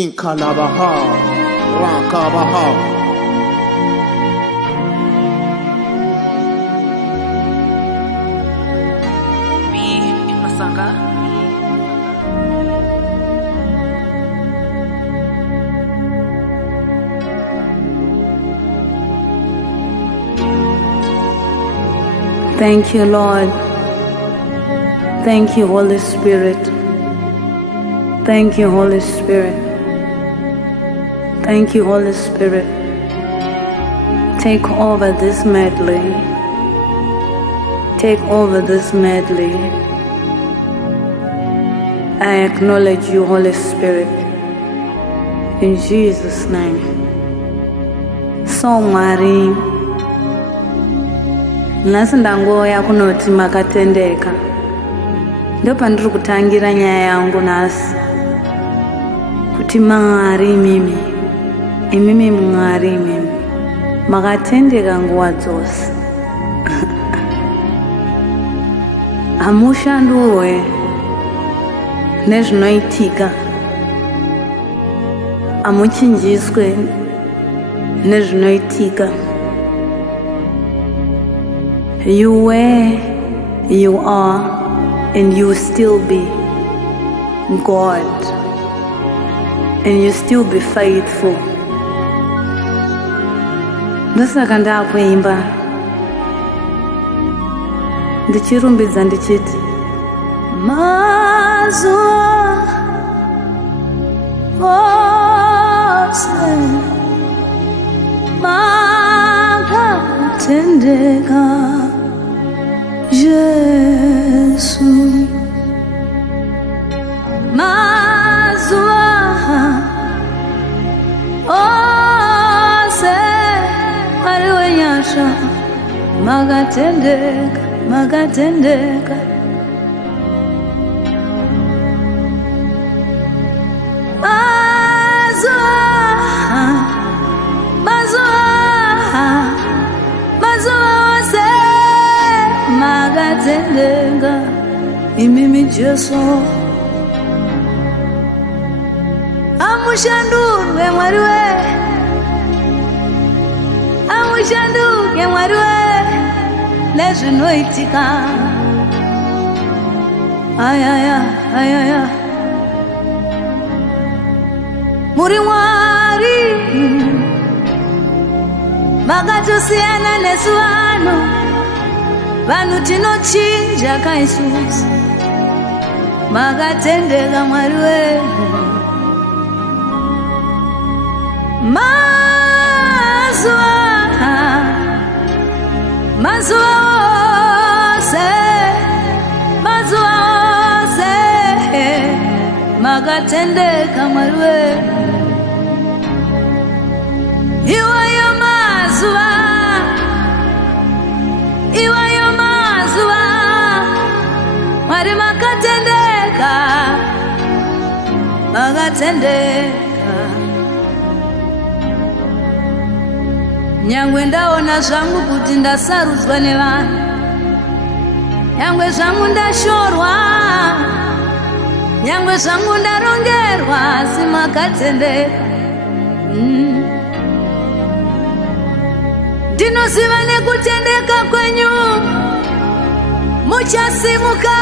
Inkalabaha, Rakabaha. Masanga. Thank you, Lord. Thank you, Holy Spirit. Thank you, Holy Spirit. Thank you, Holy Spirit. Take over this medley. Take over this medley. I acknowledge you, Holy Spirit. In Jesus' name. So Mari. Nasi ndangoya kunoti makatendeka. Ndo pandiri kutangira nyaya yangu nasi. Kuti Mwari imimi Mwari imimi. Makatendeka nguwa dzose. Hamushanduwe nezvinoitika. Hamuchinjiswe nezvinoitika. You were, you are, and you will still be God, and you still be faithful. Ndosaka ndakuimba ndichirumbidza ndichiti mazuva ose makatendeka Jesu mazuva ose aliwenyasha makatendeka Magatendeka imimi Jesu amushanduke Mwari we amushanduke Mwari we nezvinoitika ayaya muri Mwari makatosiyana nesu vanhu tinochinja kaisusu makatendeka Mwari wedu mazuva ose makatendeka Mwari wedu iwayo mazuva Mwari makatendeka nyangwe ndaona zvangu kuti ndasarudzwa nevanhu nyangwe zvangu ndashorwa nyangwe zvangu ndarongerwa asi makatendeka ndinoziva nekutendeka kwenyu muchasimuka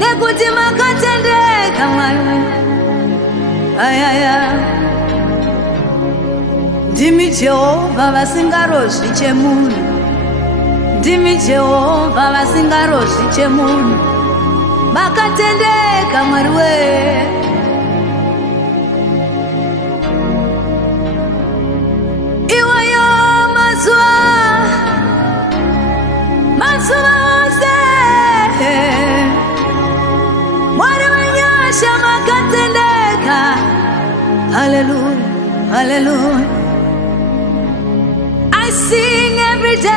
nekuti makatendeka Mwari ayaya ndimi Jehovha vasingarozvi chemunhu ndimi Jehovha vasingarozvi chemunhu makatendeka Mwari we iwayo mazuva ose Mwari wenyasha makatendeka hallelujah I sing every day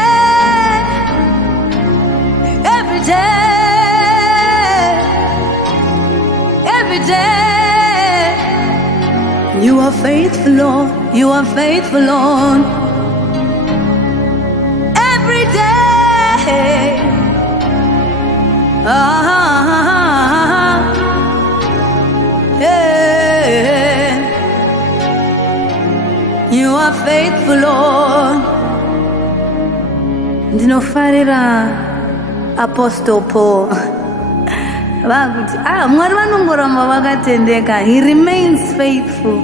you are faithful Lord every day faithful, Lord. Ndinofarira Apostle Paul. Vakuti Mwari vanongoramba vakatendeka. He remains faithful.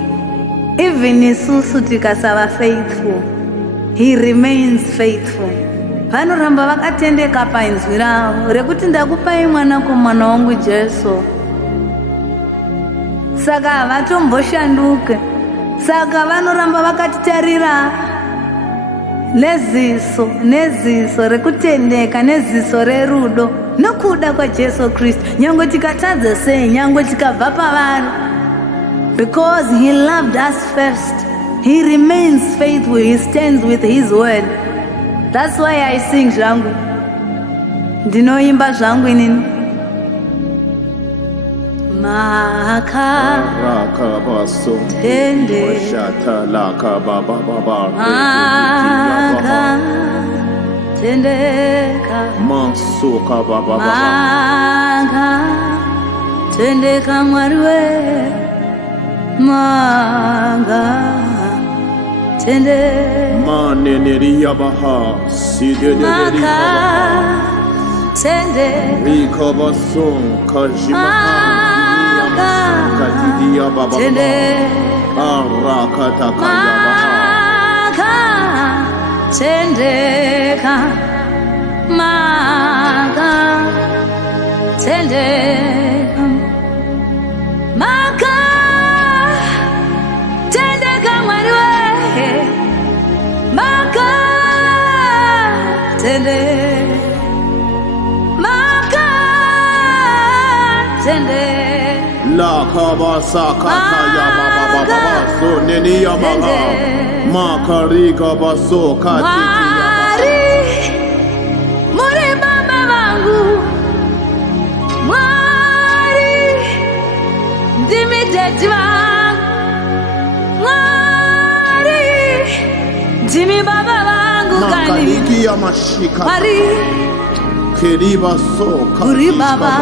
Even isusu tikasava faithful, he remains faithful. Vanoramba vakatendeka painzwi ravo rekuti ndakupai mwanakomana wangu Jesu. Saka havatomboshanduke. Saka vanoramba vakatitarira neziso rekutendeka, neziso rerudo nokuda kwaJesu Kristu. Nyangwe tikatadza sei, nyangwe tikabva pavari. Because he loved us first, he remains faithful, he stands with his word. That's why I sing zvangu. Ndinoimba zvangu inini. Makatende makatendeka makatendeka Mwari we makatendeka Maneneria baha sideneria makatendeka Rikabason Kajimaha Katidia Baba Arakatakaya makatendeka makatendeka makatendeka Mwari we makatendeka La kabasa kataya baba baba so neni yamaha makarika baso katiti Mwari muri baba wangu, Mwari ndimi daddy wangu, Mwari ndimi baba wangu kani makariki ya mashika Mwari keriba so muri baba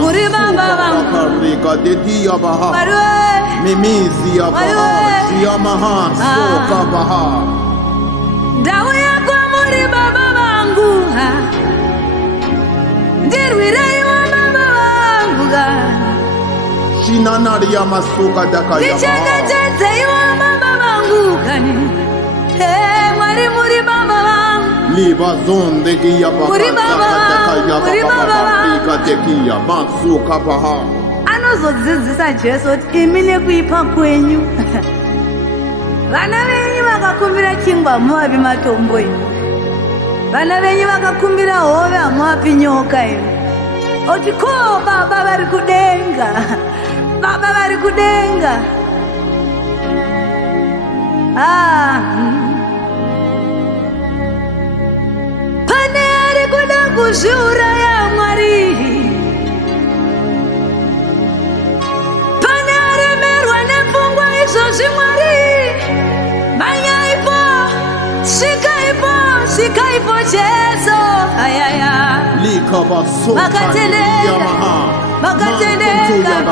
Muri baba Karika dediya baha mimizi ya baha Shiyamaha soka baha Dawa yako muri baba wangu Ndirwire iwa baba wangu Shinanari ya masuka daka ya baha Nichekecheze iwa baba wangu Mwari muri baba wangu Liba zonde kiya baha Muri baba Rika tekiya masuka baha Anozodzidzisa Jesu kuti imi nekuipa kwenyu vana venyu vakakumbira chingwa hamuvapi matombo imi, vana venyu vakakumbira hove hamuvapi nyoka imi. Oti ko baba vari kudenga, baba vari kudenga. Pane ari kuda kuzviuraya Mwari, pane aremerwa nepfungwa izvozvi Mwari. Manyaipo, svikaipo Jesu. Ayaya makatendeka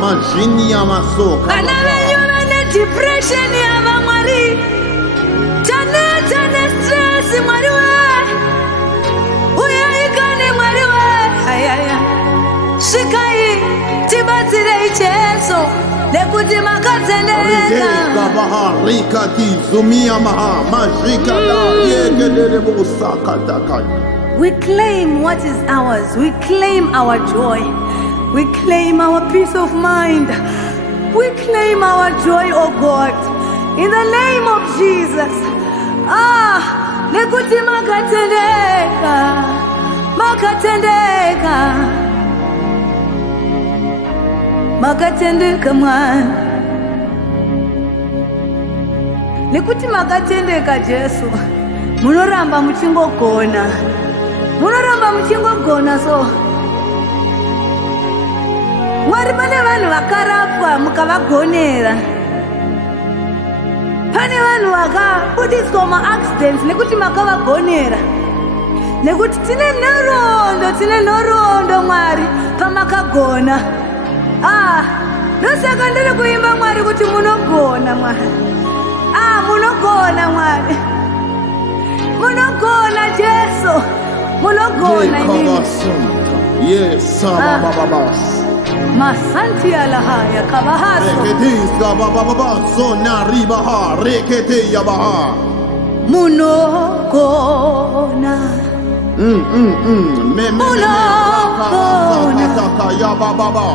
majini ya masoka vana venyu vane depression yava Mwari, tane stress Mwari we, uyaikane Mwari we. Ayaya svikai tibatsirei Jesu nekuti makatendeka. We claim what is ours. We claim our joy. We claim our peace of mind. We claim our joy, oh God, in the name of Jesus. Nekuti makatendeka Mwana, nekuti makatendeka Jesu. Munoramba muchingogona, so Mwari pane vanhu vakarapwa mukavagonera, Pane vanhu vakabudiswa ma-accidents nekuti makavagonera, nekuti tine nhoroondo Mwari pamakagona. Ndosaka ndiri kuimba Mwari kuti munogona Mwari. Munogona Mwari, munogona Jesu, munogona inini. Yes, Masanti alahaya kabahaso. Reketiska baba zona ribaha rekete yabaha. Munogona. Munogona. Ya baba.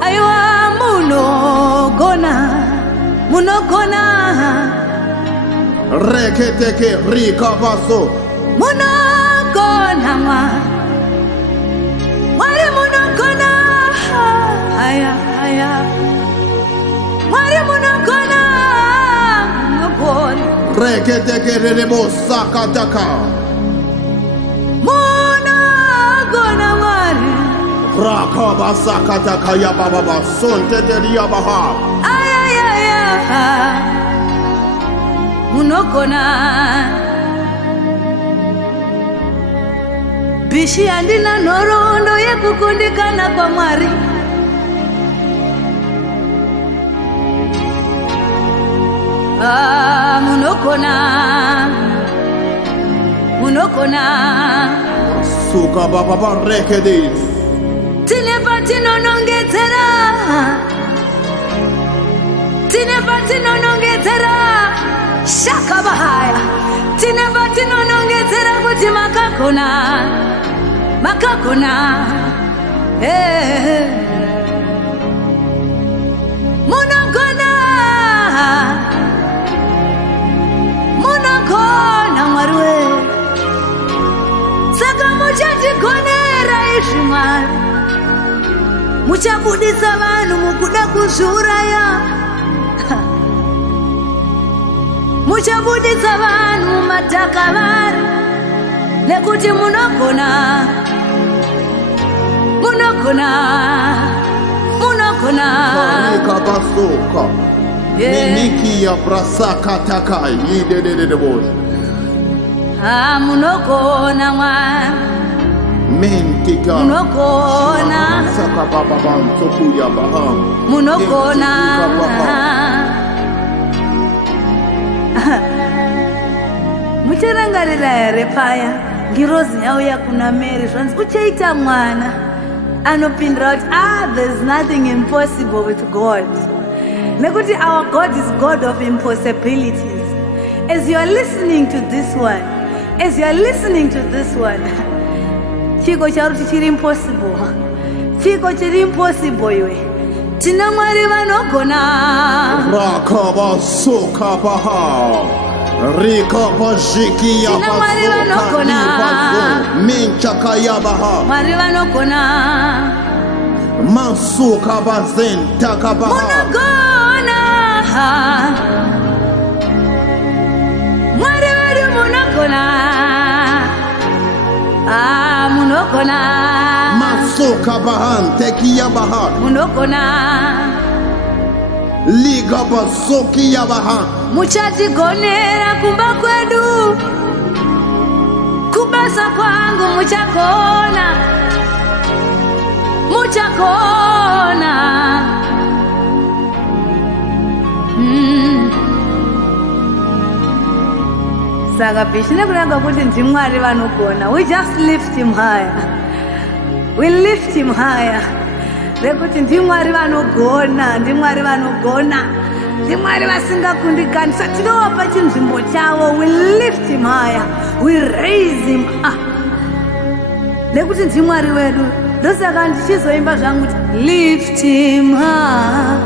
Aywa munogona. Munogona. Reketeke rikabaso. Munogona Mwari munogona. Aya Mwari munogona. Munogona. Reketeke rebo sakataka. Munogona Mwari. Rakaba sakataka ya baba sonte ya baha. Aya munogona. Bishi andina nhoroondo yekukundikana kwa Mwari. Munogona. Suka baba rekedis. Tine patinonongedzera shaka bahaya. Tine patinonongedzera kuti makagona. Munogona Mwari we. Saka muchatigonera izvi Mwari. Muchabudisa vanhu mukuda kuzviuraya. Muchabudisa vanhu mumadhaka vari. Nekuti munogona. Kabasoka. Miniki ya brasaka taka yidedede bosh. Munogona Mwari. Mentika. Munogona. Saka baba bantoku ya baha. Munogona. Mucharangarira here paya ngirozi yauya kuna Mary zvanzi uchaita mwana. Anopindura kuti there's nothing impossible with God. Nekuti our God is God of impossibilities. As you are listening to this one, chiko charuti chiri impossible. Chiko chiri impossible iwe. Tina Mwari vanogona. Rakaba soka baha. Rikaba jiki ya basoka libazo. Minchaka ya baha. Mwari vanogona. Masuka bazenta kabaha. Munogona. Mwari vedu munogona. Munogona. Masuka bahante kiya baha. Munogona. Liga basoki ya baha. Muchatigonera kumba kwedu. Kubasa kwangu muchakona. Saka pishine kuranga kuti ndimwari vanogona. We just lift him higher. We lift him higher. Rekuti ndimwari vanogona. Ndimwari vasingakundikani. Satinowapa chinzvimbo chavo. We lift him higher. We raise him up. Nekuti ndimwari wedu. Ndosaka ndichizoimba zvangu kuti lift him high.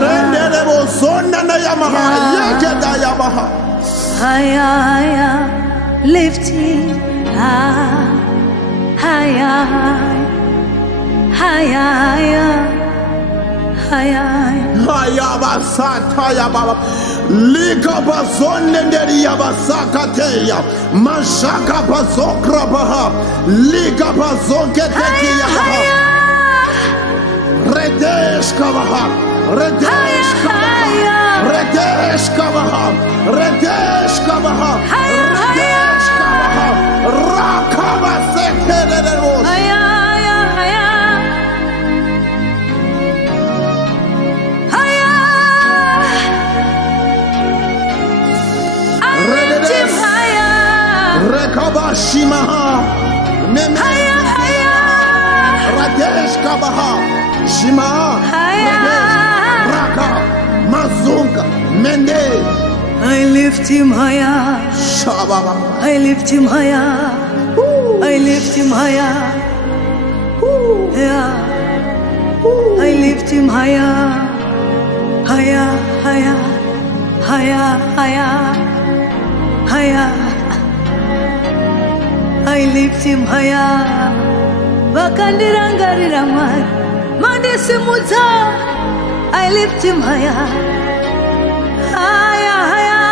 Rendele bozona na yamaha. Yekeda yamaha. Higher, lift him high. Hayabasata ya baba. Liga bazone nderi ya basaka teya. Mashaka bazokra baha. Liga bazonke teki ya baha. Redeshka baha. Redeshka baha. Redesh Kabaha, Redesh Kabaha, Redesh Kabaha, Rakaba Sekereros. Redesh Rekaba Shimaha, Radesh Kabaha, Shimaha, Redesh Raka, Mazunga, Mende. I lift him higher. Shababa. I lift him higher. I lift him higher. Yeah. I lift him higher. Higher, higher, higher, higher, higher. I lift him higher. Vakandirangarira mande simuza. I lift him higher. Higher, higher,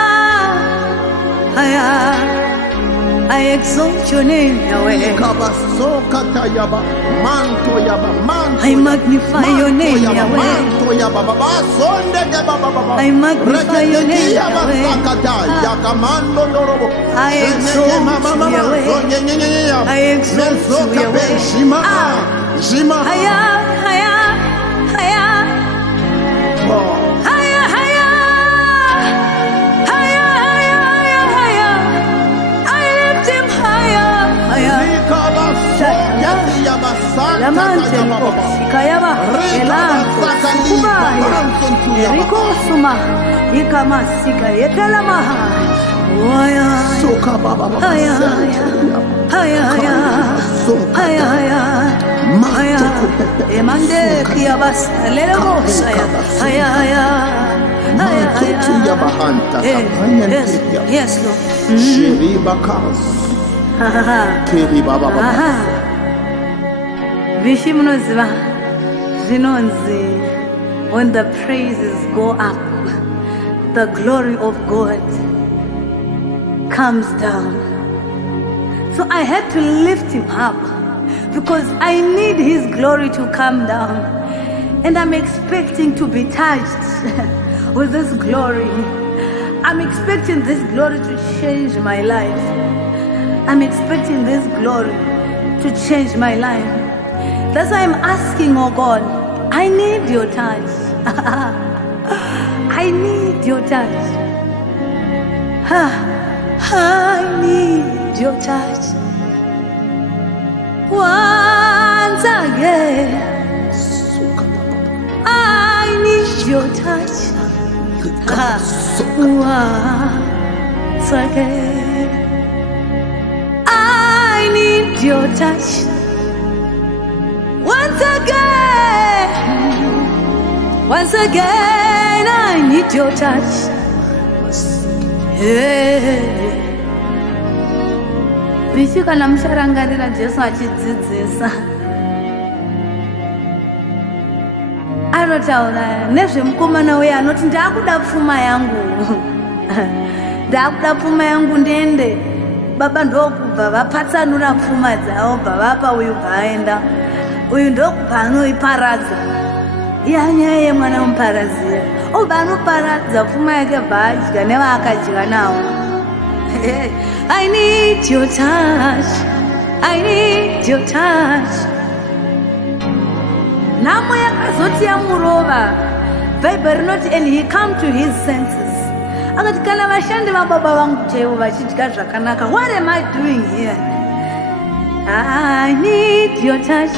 higher. I exalt your name, Yahweh. I magnify your name, Yahweh. I magnify your name, Yahweh. I exalt you, Yahweh. I exalt you, Yahweh. Higher, higher, higher. Higher, higher, higher, higher, higher. I lift him higher, higher. Lamante Sikayaba, Elanto, Kubaya, Eriko Suma, Ikama Sika, Yetelamaha, Waya, Haya, Haya, Haya, Haya, Emande Kiabas, Lelamos, Haya, Haya, yes, Lord. Vishimunoziva Zinonzi, when the praises go up, the glory of God comes down. So I had to lift him up because I need his glory to come down. And I'm expecting to be touched with this glory. I'm expecting this glory to change my life. I'm expecting this glory to change my life. That's why I'm asking, oh God, I need your touch. I need your touch. I need your touch. Once again, I need your touch. Once again, I need your touch. Once again, I need your touch. Vishika na msharangarira Jesu achidzidzisa. Anotaura nezvemukomana uya anoti ndakuda pfuma yangu. Ndakuda pfuma yangu ndende. Baba ndokubva vapatsanura pfuma dzavo bva vapa uyu bvaenda. Uyu ndokubva anoiparadza. Yanyaya mwana muparazira. Obva anoparadza pfuma yake bva adya nevaakadya navo. I need your touch. I need your touch. Namo yakazoti yamurova. Bible rinoti and he come to his senses. Akati kana vashandi vababa vangu chaivo vachidya zvakanaka. What am I doing here? I need your touch.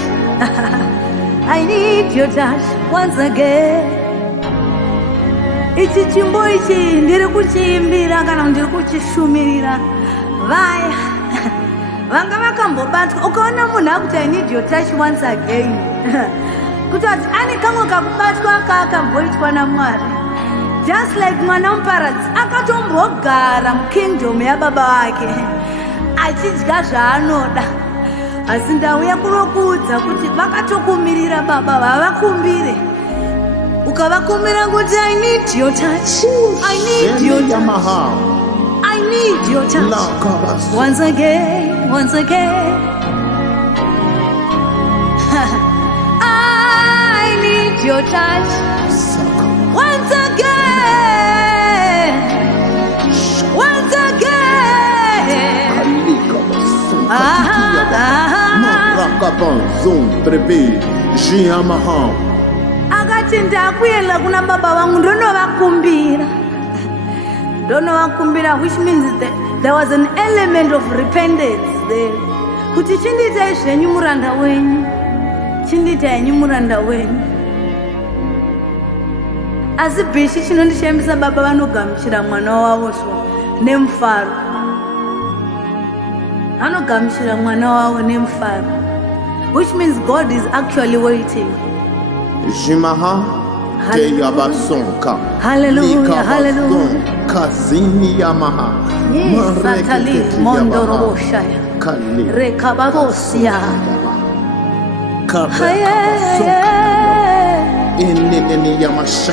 I need your touch once again. Ichi chimbo ichi ndiri kuchiimbira kana ndiri kuchishumirira vaya vanga vakambobatwa. Ukaona munhu akuti I need your touch once again kuti ati ane kamwe kakubatwa kaakamboitwa naMwari. Just like mwana muparadzi akatombogara mukingdom yababa vake achidya zvaanoda. Asi ndauya kunokuudza kuti vakatokumirira baba vavakumbire. Ukavakumbira kuti I need your touch. I need your touch. I need your touch. Once again, once again. I need your touch. Once again. Raban zon trepe Jiyamaha. Akati ndakuyenda kuna baba wangu ndonovakumbira, which means that there was an element of repentance there. Kuti chindiitai zvenyu muranda wenyu, chindiitai henyu muranda wenyu. Asi bhishi chinondishambisa, baba vanogamuchira mwana wavo so nemufaro, vanogamuchira mwana wavo nemufaro, which means God is actually waiting. Jimaha te yabasonka. Hallelujah, hallelujah. Kazini yamaha. Yes, Satali Mondoroshaya. Rekababosia. Kabasonka. Inini yamasha.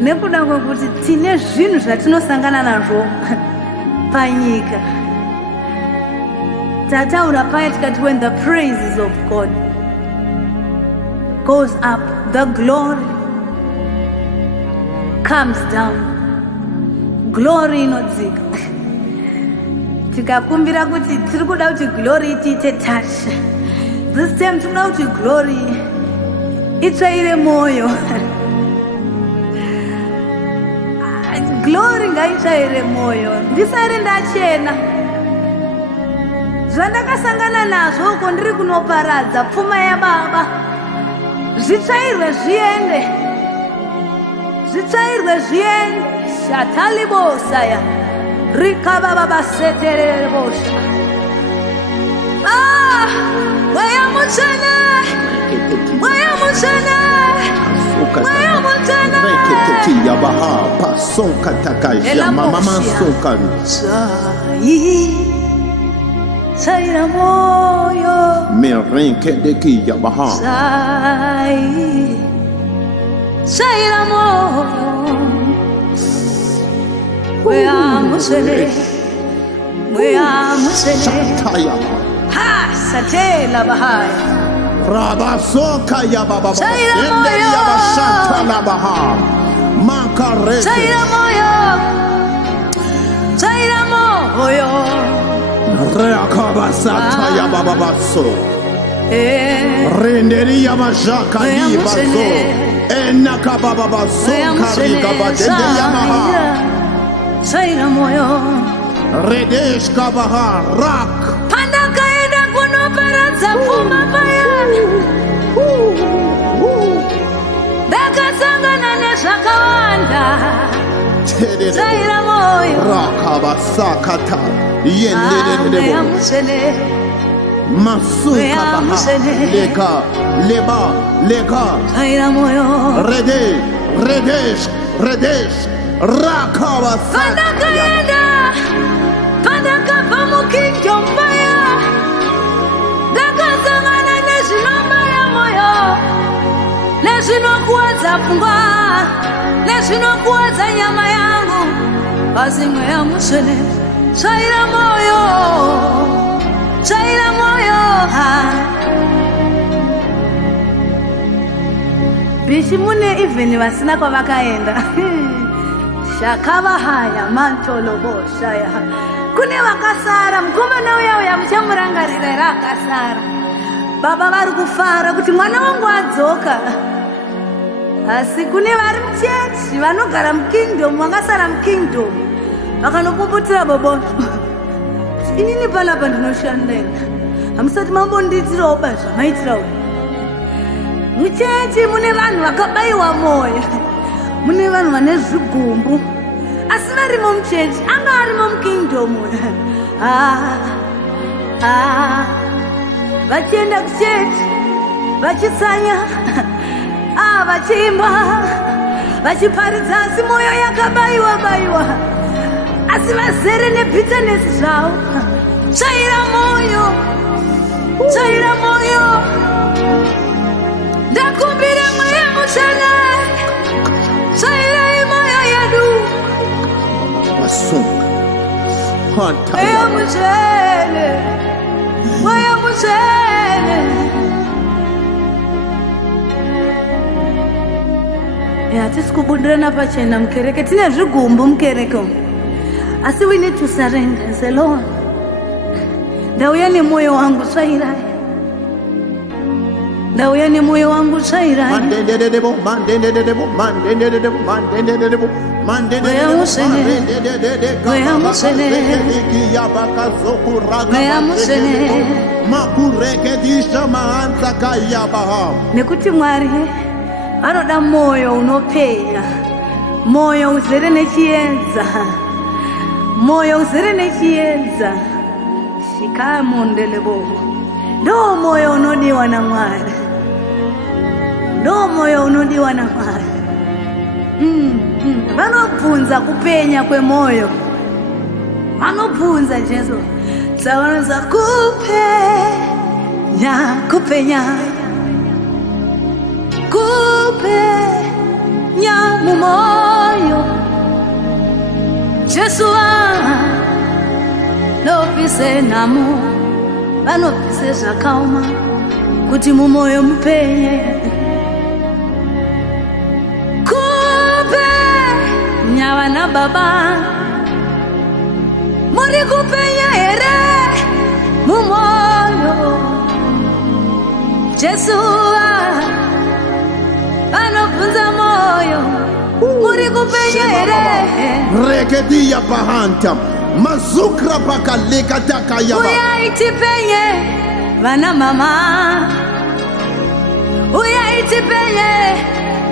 Nekuda kwekuti tine zvinhu zvatinosangana nazvo panyika. Tataura paya tikati when the praises of God goes up, the glory comes down. Glory inodzika. Tikakumbira kuti tiri kuda kuti glory itiite touch. This time tinoda kuti glory itsvaire moyo. Glory ngaitsvaire moyo. Ndisari ndachena. Zvandakasangana nazvo uko ndiri kunoparadza pfuma yaBaba. Zvitsvairwe zviende. Zvitsvairwe zviende. Shatalibosaya. Rikababa seterere bosha. Mweya mutsvene. Mweya mutsvene. Mweya mutsvene. Reketeti yabaha pasonka takaja mama sonka. Tsaira moyo. Merenkedeki yabaha. Tsaira moyo. Mweya mutsvene. Mweya mutsvene. Ha satela bahaya. Rabasoka yababa. Ende yabashanta labaha. Makarete. Tsaira moyo. Tsaira moyo. Reakabasata yababa baso. Renderi yamashaka libazo. Enakababa baso karikabadende yamaha. Tsaira moyo. Redesh kabaha rak. Pandakaenda kunoparadza pfuma paya. Ndakasangana nezvakawanda. Tsaira moyo. Rakabasakata yenderere. Masuka baha. Leka leba leka. Tsaira moyo. Redesh rakabasakata. Pandakabva mukingdom paya. Ndakasangana nezvinomaya moyo, nezvinokuwadza pfungwa, nezvinokuwadza nyama yangu. Asi mweya mutsvene, tsvaira moyo, tsvaira moyo. Bishi mune even vasina kwavakaenda. Shakavahaya mantoloboshaya. Kune vakasara, mukomana uya muchamurangarira era akasara. Baba vari kufara kuti mwana wangu adzoka. Asi kune vari muchechi vanogara mukingdom, vakasara mukingdom. Vakanopumbutira baba. Inini panapa ndinoshandira. Hamusati mambondiitirawo basa maitirawo. Muchechi mune vanhu vakabayiwa moyo. Mune vanhu vane zvigumbu. Asi varimo muchechi, anga arimo mukingdom. Vachienda kuchechi, vachitsanya, vachiimba, vachiparidza, asi moyo yakabayiwa. Asi vazere nebhitanesi zvavo. Tsvaira moyo, tsvaira moyo. Ndakumbira mweya mutsvene. Tsvairai moyo yedu. Mweya mutsvene. Mweya mutsvene. Hatisi kubudurana pachena mkereke. Tine zvigumbu mkereke. Asi we need to surrender and say, Lord, ndauya nemoyo wangu tsvairai. Ndauya nemoyo wangu tsvairai. Mandendedebo. Nekuti Mwari anoda moyo unopenya, moyo uzere nechiedza, moyo uzere nechiedza. Shikamondelebo. Ndo moyo unodiwa na Mwari, ndo moyo unodiwa na Mwari. Vanobvunza kupenya kwemoyo, vanobvunza Jesu. Tsavanonza kupenya mumoyo. Jesu nopise namo, vanopise zvakaoma kuti mumoyo mupenye. Vana baba, muri kupenya here mumoyo. Jesu anobvunza moyo, muri kupenya here. Rekedia bahanta mazukra pakaleka takayaba. Uya itipenye vana mama, uya itipenye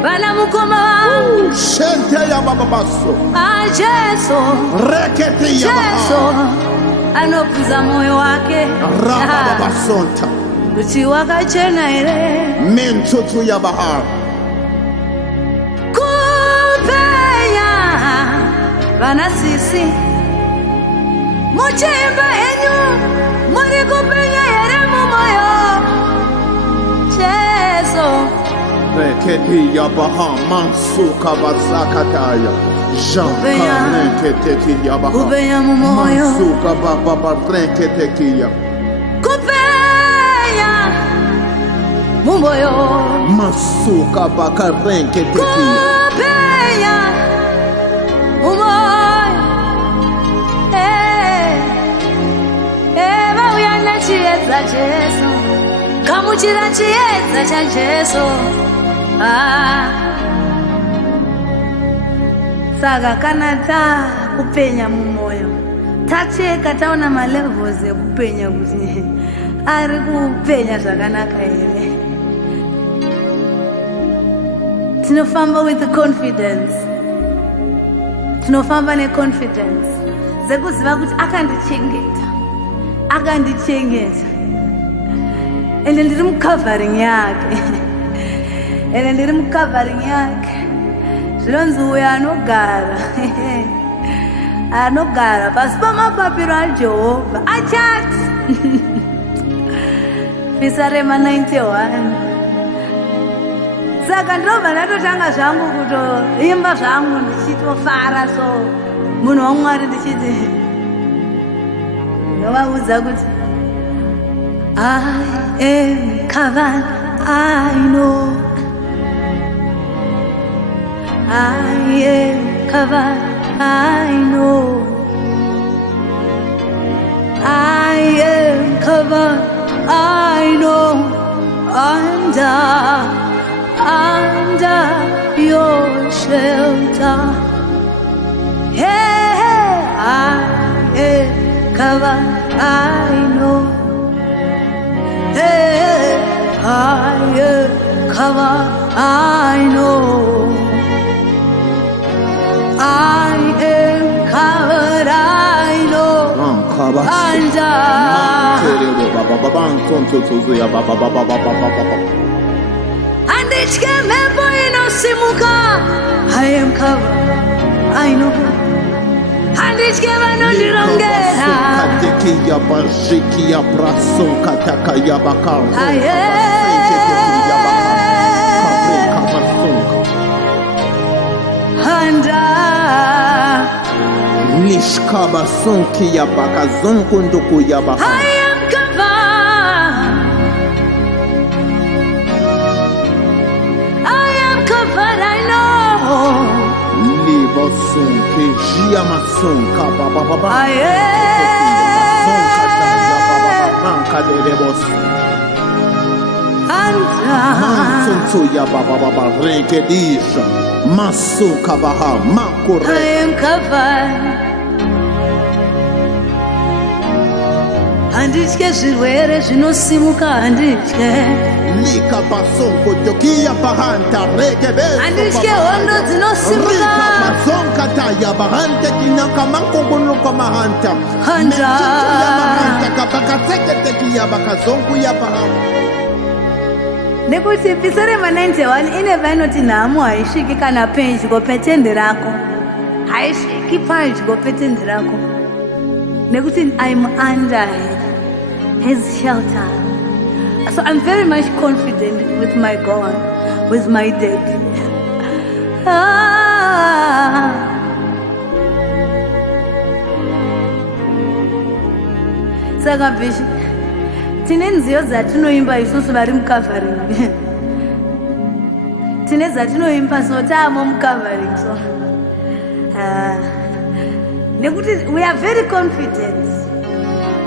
vana mukoma wangu. Shente ya baba baso. Jesu rekete ya Jesu anobvunza moyo wake. Raba basonta kuti wakachena ere. Mentutu ya bahar. Kupenya vana sisi muchimba enyu, muri kupenya ere mumoyo. Jesu rekete ya bahar mansuka bazakataya. Kupenya mumoyo, mansuka baba rekete kia. Kupenya mumoyo, masuka baka rekete kia. Kupenya mumoyo. Vauya nechiedza Jesu, kamuchira chiedza cha Jesu. Saka kana kupenya mumoyo, tacheka taona malevels ekupenya kuti ari kupenya zvakanaka here. Tinofamba with the confidence, tinofamba neconfidence dzekuziva kuti akandichengeta ende ndiri mukavharing yake, ende ndiri mukavharing yake. Zvinonzi uyo anogara pasi pamapapiro aJehovha achati. Pisarema 91. Saka ndinobva ndatotanga zvangu kutoimba zvangu ndichitofara, so munhu waMwari ndichiti ndovaudza kuti I am covered, I know I am covered, I know I am covered, I know under your shelter. Yeah, I am covered, I know. Yeah, I am covered, I know. I am covered, I know. And it's kemembo inosimuka. I am covered, I know. And it's kemano dirongera. I Nishkaba sonki ya baka zonko ndoko ya baka. I am covered, I am covered, I know. bosunke jia masonka baba baba. Aye. Manka de bos. Anta. Mansunto ya baba baba rekedisha. Masuka baha makure. I am covered. Anditye zvirwere zvinosimuka anditye. Lika basonko jokia bahanta rekebe. Anditye hondo dzinosimuka. Rika basonka taya bahante kinaka mankogono mahanta. Hanta. Ya bahanta kabaka sekete kia bakazonku ya bahanta. Nekuti Pisarema 91 ine vainoti nhamo haisviki kana pedyo petende rako. Haisviki pedyo petende rako. Nekuti I'm under his shelter. So I'm very much confident with my God, with my daddy. Saka bishi tine nziyo dzatinoimba isusu vari mukavharing. Tine dzatinoimba so taamo mukavharing so. Nekuti we are very confident.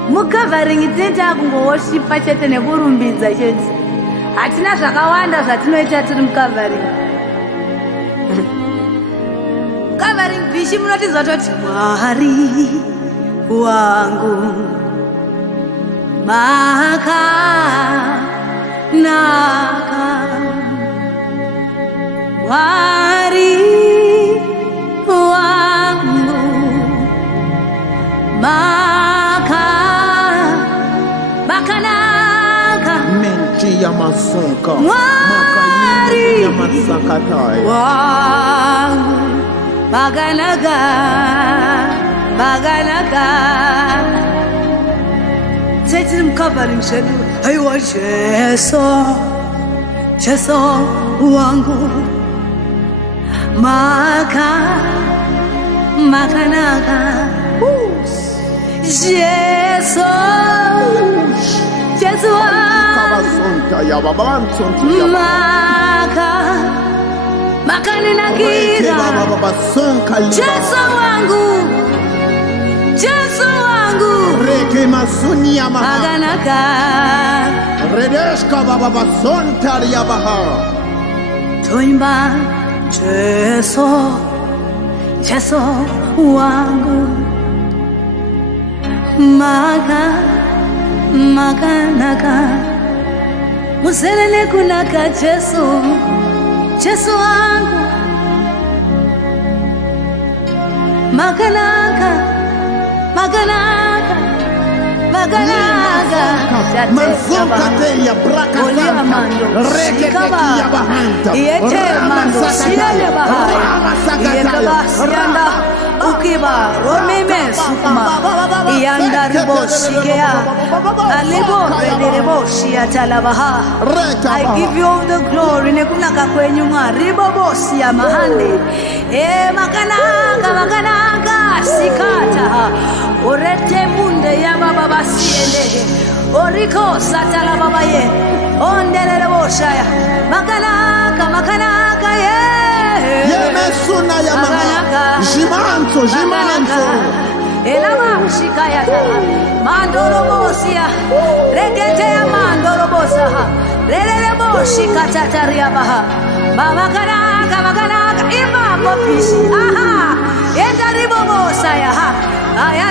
Mukavharing tinenge takungowoshipa chete nekurumbidza chete. Hatina zvakawanda zvatinoita tiri mukavharing. Mukavharing bishi munotizwa toti Mwari wangu makanaka, Mwari wangu makanaka, Menchi ya masonka. Mwari ya masakataya. wangu makanaka, makanaka. Tiri mukavharing zvedu. Aiwa Jesu wangu makanaka, Jesu wangu makaninakira, Jesu wangu Reke masuni ya maha. makanaka. Redeshka baba basonta ya baha. Toimba Jesu wangu makanaka, muselele kunaka Jesu wangu makanaka. Mazoka te ya braka santa. Reke teki ya bahanta. Yetemando siya bahaya. Ukiba romeme sukma. Ianda riboshikea. Alibo reboshia talabaha. I give you all the glory. Nekunaka kwenyu ribobosi ya mahande. Makanaka sikata. Orete munde ya baba basiende. Oriko satala baba ye. Ondere boshaya. Makanaka ye. Yemesuna ya maha. Jimanto. Elama shikaya mandoro bosia. Regete ya mandoro bosa. Rere boshika tataria baha. Makanaka ima popisi. Aha. Endari bobosa ya ha. Ay.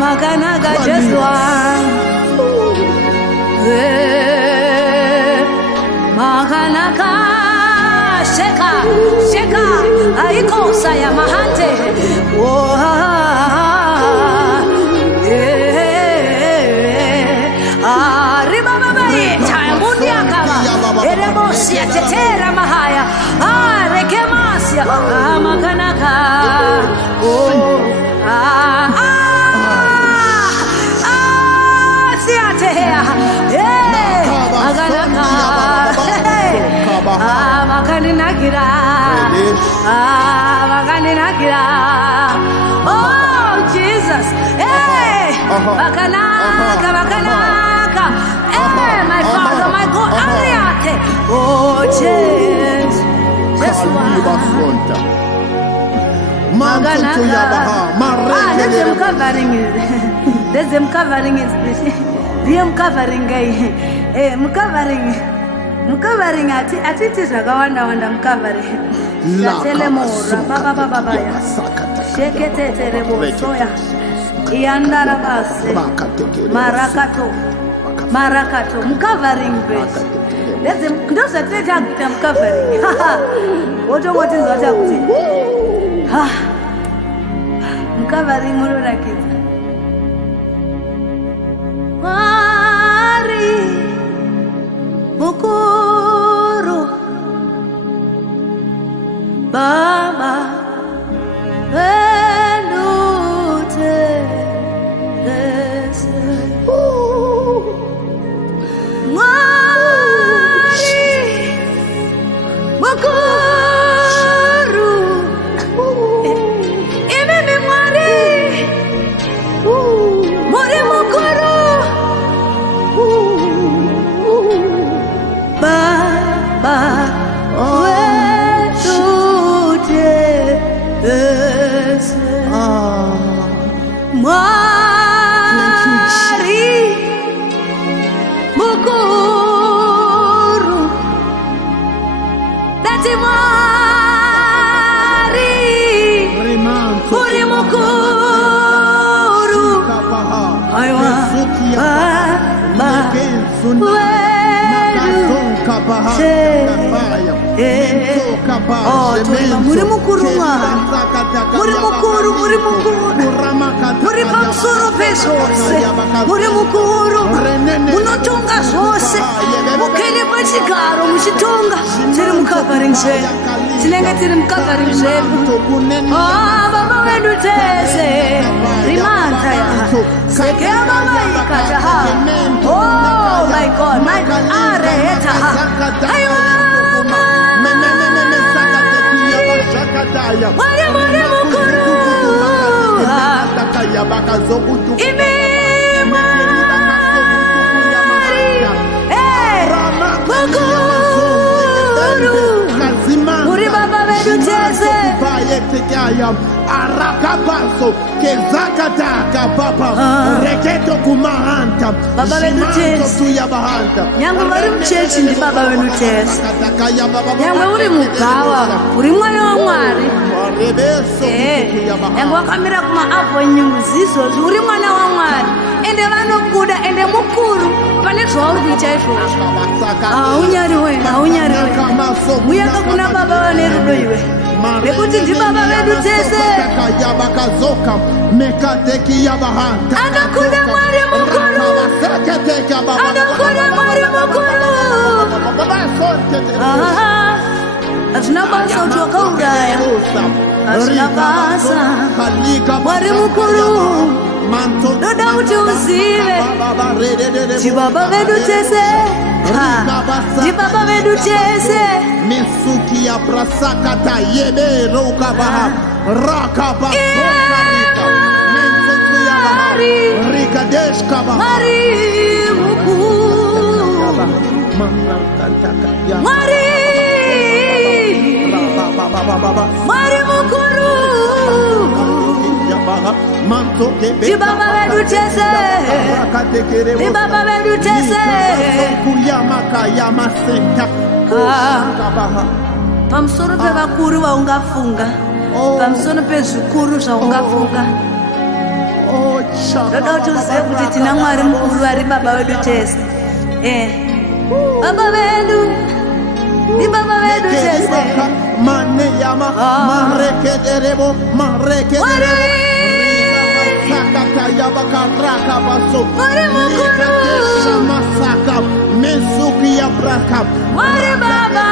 Makanaka Jesu wangu. Makanaka sheka aikosa ya mahante. Arriba babaye tamundi akaba. Erebosia tetera mahaya. Rekemasia makanaka. Siatehea. Makaninakira. Oh Jesus. Hey. Makanaka. Hey, my Father, my God. Ariate. Oh Jesus. Kaliba sonta. Manto to yabaha. There's them covering it. There's them covering it. Them covering guy. Mcovering ati zvakawanda wanda mcovering. Yatele mora baba ya. Sheketetere bosoya. Iandara base. Marakato mcovering base. Ndo zvateta kuita mcovering. Wotongoti zvata kuti. Mcovering munorakidza. Mari mukuru Baba vendute Mari mukuru Imemi Mari Muri mukuru Baba vendute Mari mukuru Dati Mari Muri mukuru Aywa muri mukuru muri pamusoro pezvose muri mukuru munotonga zvose mukene pachigaro muchitonga tiri mukavaring zvedu tinenge tiri mukavaring zvedu baba vedu tese rimanta yaha sekea baba ikataha oh my god my areheta ha aiwa Mari mukuru Imi mukuru Muri baba vedu tese Arakabaso kezakataka papa reketo kumahanta baba vedu tese Nyangwe vari muchechi ndi baba vedu tese Nyangwe uri mugawa uri mwana wa Mwari Nyangwe wakamira kuma-avenues izvozvi uri mwana wa Mwari ende vanokuda ende mukuru pane zvauri kuita izvozvo haunyari wena muyaka kuna baba vane rudo iwe nekuti ndi baba vedu tese anokuda Mwari mukuru anokuda Mwari mukuru hazvina basa kuti wakauraya hazvina basa Mwari mukuru ndoda kuti uzive ndi baba vedu tese ndi baba vedu tese Misuki ya prasakata yebe rokabaha rakaba Rikadesh kaba Mwari mukuru Mwari mukuru Di baba vedu tese Di baba vedu tese pamusoro pevakuru vaungafunga pamusoro pezvikuru zvaungafunga ndoda kuti uzive kuti tina Mwari mukuru vari baba vedu tese baba vedu Di baba vedu tese Mwari baba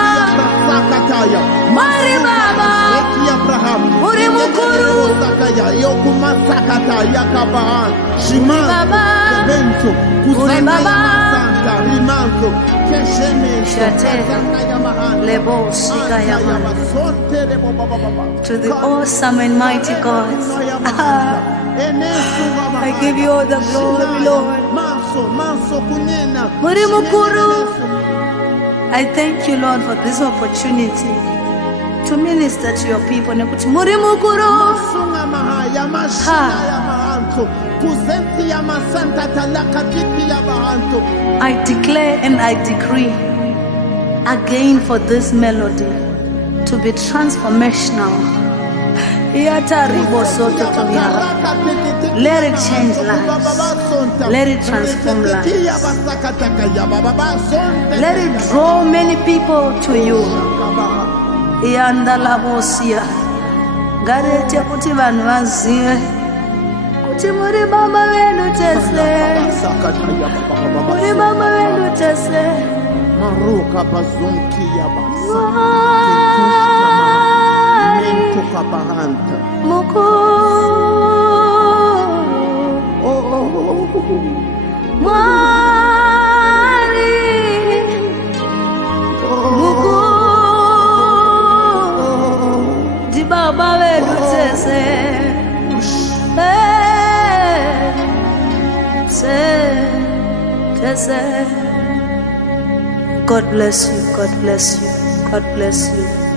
Mwari baba Mwari mukuru Mwari baba to the awesome and mighty God. I give you all the glory, Lord. Muri mukuru, I thank you, Lord, for this opportunity. to minister to your people. Nekuti muri mukuru. Masunga mahaya mashina ya mahantu. Kuzenti ya masanta talaka tiki ya mahantu. I declare and I decree again for this melody to be transformational. Let it change lives. Let it transform lives. Let it draw many people to you. Yandalabosia. Garete kuti vanhu vazive kuti muri baba vedu tese. Muri baba vedu tese. Maruka bazonki ya basa. Mentuka bahanta. Mwari Muku Di baba vedu tese. Tese. God bless you, God bless you, God bless you.